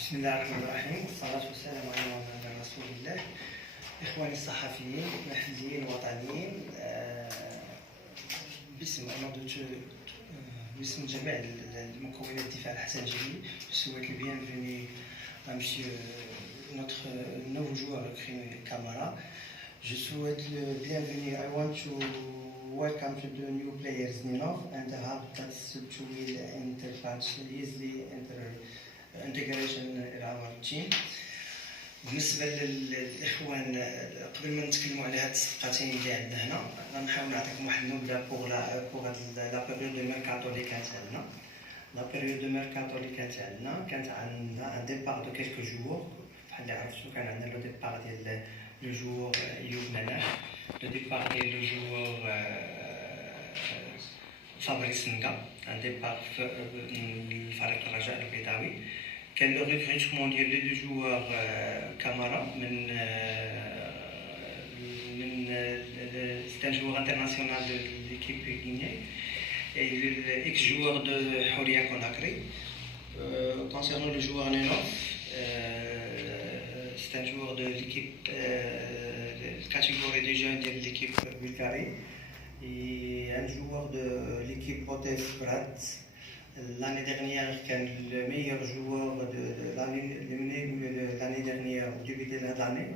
بسم الله الرحمن الرحيم والصلاة والسلام على مولانا رسول الله. إخواني الصحفيين المحليين الوطنيين، باسم جميع المكونات الدفاع الحسنجلي je souhaite le bienvenue à monsieur notre nouveau joueur Camara. Je souhaite le bienvenue. I want to welcome to the new players Ninov and hope that to will interface easily integration in our team. بالنسبه للاخوان، قبل ما نتكلموا على هاد الصفقتين اللي عندنا هنا غنحاول نعطيكم واحد النبذه بوغ لا بيريود دو ميركاتو اللي كانت عندنا. لا بيريود دو ميركاتو اللي كانت عندنا ان ديبار دو كيلكو جوور. بحال اللي عرفتوا كان عندنا لو ديبار ديال لو جوور ايوب مناح، لو ديبار ديال لو جوور فابريس نكا، ان ديبار من فريق الرجاء البيضاوي. كان لو ريكروتمون ديال لي دو جوار كامارا من c'est un joueur international de l'équipe guinéenne et l'ex-joueur de Houria Conakry. Concernant le joueur Nenov, c'est un joueur de l'équipe catégorie des jeunes de l'équipe Bulgarie et un joueur de l'équipe Botev Brad. L'année dernière, le meilleur joueur de l'année dernière, au début de l'année,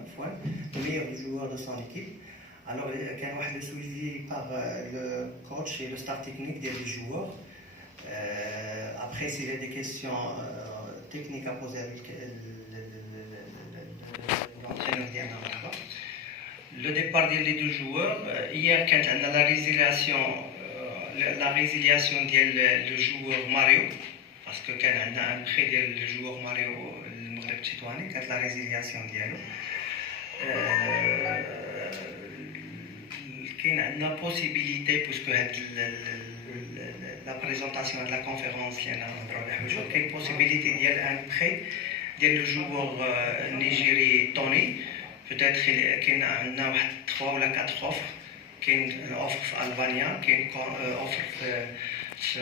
le meilleur joueur de son équipe. Alors, il y a le suivi par le coach et le staff technique des joueurs. Après, s'il y a des questions techniques à poser avec l'entraîneur d'Yanara. Le départ des deux joueurs, hier, quand on a la résiliation du joueur Mario, parce que quand on a un prêt du joueur Mario, le Maghreb Titouani, quand la résiliation d'Yalo, il y a une possibilité, puisque la présentation de la conférence, il y a une possibilité d'y aller un prêt du joueur nigérien Tony. Peut-être qu'il y a 3 ou 4 offres. كاين اوفر في البانيا، كاين اوفر في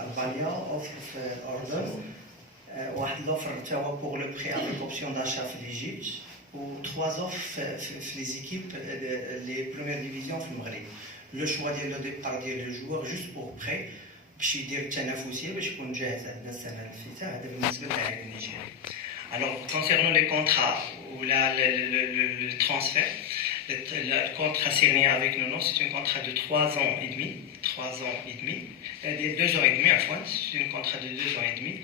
البانيا، اوفر في الاردن، واحد الاوفر تا هو بوغ لو بري افيك اوبسيون داشا في ليجيبت، و 3 اوفر في لي زيكيب لي بروميير ديفيزيون في المغرب. لو شوا ديال لو ديبار ديال لو جوار جوست بوغ بري باش يدير التنافسيه باش يكون جاهز عندنا السنه الفتاة. هذا بالنسبه للاعب النيجيري. Alors concernant les contrats ou le transfert, le contrat signé avec nous, c'est un contrat de 3 ans et demi, 2 ans et demi à fois, c'est un contrat de 2 ans et demi.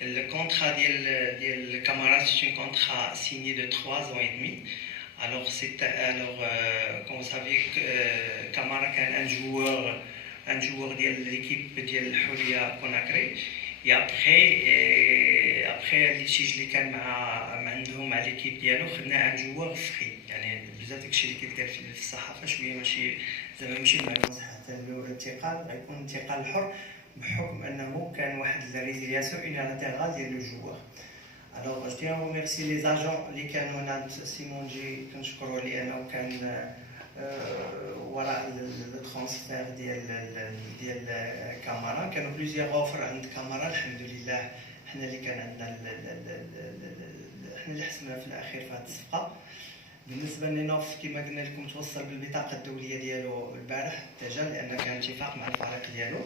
Le contrat de Camara, c'est un contrat signé de 3 ans et demi. Alors, comme vous savez, Camara est un joueur de l'équipe de Houria Conakry. Et après الليتيج اللي كان عندهم مع ليكيب ديالو، خدنا ان جوار فري. يعني بزاف داكشي اللي كيتقال في الصحافه شويه ماشي زعما ماشي معلومه صحيحه. الانتقال غيكون انتقال حر بحكم انه كان واحد لا ريزيلياسيون يونيلاتيرال ديال لو جوار. الوغ جو تيان ريميرسي لي زاجون اللي كانوا هنا. سيمون جي كنشكروا لانه كان وراء الترانسفير ديال كامارا. كانوا بليزيور اوفر عند كامارا، الحمد لله حنا اللي كان عندنا حنا اللي حسبنا في الاخير في هذه الصفقه. بالنسبه لنوف كما قلنا لكم توصل بالبطاقه الدوليه ديالو البارح ديجا، لان كان اتفاق مع الفريق ديالو.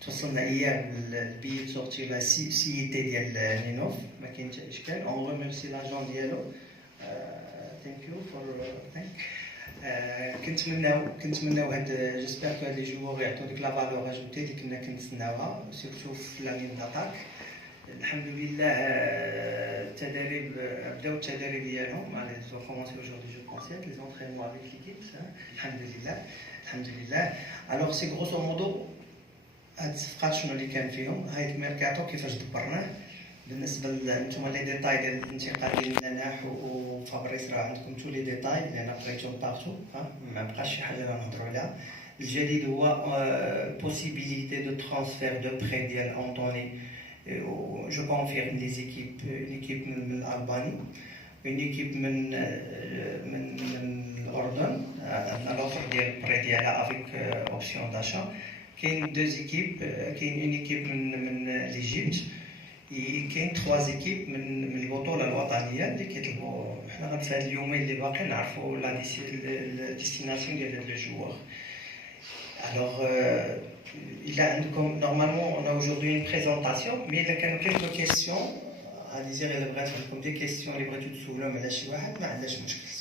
توصلنا اياه بالبيت سورتي لا سيتي ديال نينوف، ما كاين حتى اشكال. اون ريميرسي لاجون ديالو. ثانك يو فور ثانك. كنتمناو هاد جيسبر كو هاد لي جوور يعطيو ديك لا فالور اجوتي اللي كنا كنتسناوها سيرتو في لا لين داتاك. الحمد لله التدريب بداو التدريب ديالهم مع لي زون كومونسي اجوردي جو بونسي لي زونترينمون افيك ليكيب. الحمد لله. الوغ سي غروسو مودو هاد الصفقات شنو اللي كان فيهم. هاي الميركاتو كيفاش دبرناه. بالنسبه لانتم لي ديتاي ديال الانتقال ديال مناح وفابريس راه عندكم تو لي ديتاي لان قريتهم بارتو، ما بقاش شي حاجه نهضروا عليها. الجديد هو بوسيبيليتي دو ترانسفير دو بري ديال أنطوني. جو كونفيرم لي زيكيب، اون ايكيب من الالباني، اون ايكيب من الاردن. عندنا لوفر ديال بري ديالها افيك اوبسيون داشا. كاين 2 ايكيب، كاين اون ايكيب من ليجيبت كاين 3 ايكيب من البطوله الوطنيه اللي كيطلبوا حنا غير في هاد اليومين اللي باقي نعرفوا لا ديستيناسيون ديال هاد لو جوار. Alors, il a normalement, on a aujourd'hui une présentation, mais il y a quelques questions. À dire, il y a des questions, les bras tout sous l'homme, il y a des questions,